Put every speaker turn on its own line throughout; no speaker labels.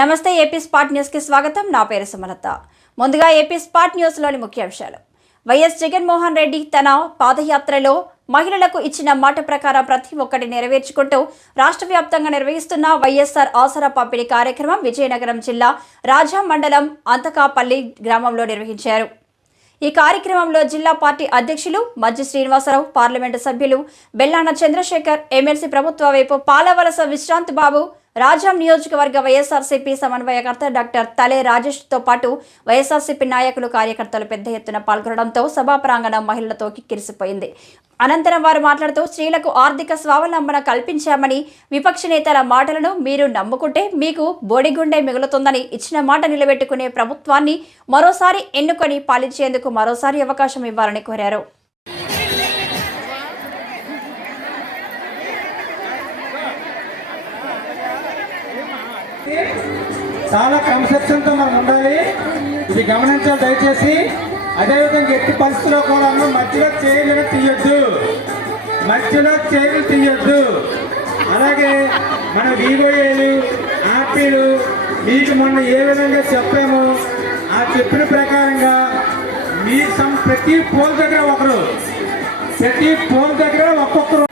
నమస్తే AP spot న్యూస్కి స్వాగతం. నా పేరు సుమలత. ముందుగా ఏపీ స్పాట్ న్యూస్లోని ముఖ్యాంశాలు వైఎస్ జగన్మోహన్ రెడ్డి తన పాదయాత్రలో మహిళలకు ఇచ్చిన మాట ప్రకారం ప్రతి ఒక్కటి నెరవేర్చుకుంటూ రాష్ట్ర వ్యాప్తంగా నిర్వహిస్తున్న వైఎస్ఆర్ ఆసరా పంపిణీ కార్యక్రమం విజయనగరం జిల్లా రాజా మండలం అంతకాపల్లి గ్రామంలో నిర్వహించారు. ఈ కార్యక్రమంలో జిల్లా పార్టీ అధ్యక్షులు మజ్జి శ్రీనివాసరావు పార్లమెంటు సభ్యులు బెల్లాన చంద్రశేఖర్ ఎమ్మెల్సీ ప్రభుత్వ వైపు పాలవలస విశ్రాంతి బాబు రాజాం నియోజకవర్గ వైఎస్ఆర్సీపీ సమన్వయకర్త డాక్టర్ తలే రాజేష్తో పాటు వైఎస్ఆర్సీపీ నాయకులు కార్యకర్తలు పెద్ద ఎత్తున పాల్గొనడంతో సభా ప్రాంగణం మహిళలతో కిక్కిరిసిపోయింది అనంతరం వారు మాట్లాడుతూ స్త్రీలకు ఆర్థిక స్వావలంబన కల్పించామని విపక్ష నేతల మాటలను మీరు నమ్ముకుంటే మీకు బోడిగుండె మిగులుతుందని ఇచ్చిన మాట నిలబెట్టుకునే ప్రభుత్వాన్ని మరోసారి ఎన్నుకొని పాలించేందుకు మరోసారి అవకాశం ఇవ్వాలని కోరారు.
చాలా క్రమశిక్షణతో మనం ఉండాలి. ఇది గమనించాలి దయచేసి. అదేవిధంగా ఎట్టి పరిస్థితుల్లో కూడా మధ్యలో చైర్లు తీయొద్దు. మధ్యలో చైర్లు తీయొద్దు. అలాగే మన వివోఏలు ఆపిలు మీకు మొన్న ఏ విధంగా చెప్పామో ఆ చెప్పిన ప్రకారంగా మీ ప్రతి పోల్ దగ్గర ఒకరు. ప్రతి పోల్ దగ్గర ఒక్కొక్కరు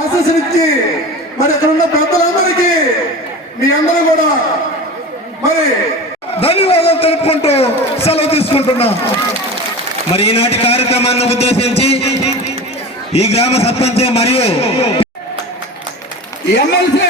ఆశీస్సులిచ్చి మరి ఇక్కడ ఉన్న పెద్దలందరికీ మీ అందరూ కూడా మరి ధన్యవాదాలు తెలుపుకుంటూ సెలవు తీసుకుంటున్నాం.
మరి ఈనాటి కార్యక్రమాన్ని ఉద్దేశించి ఈ గ్రామ సర్పంచ్ మరియు
ఎమ్మెల్సీ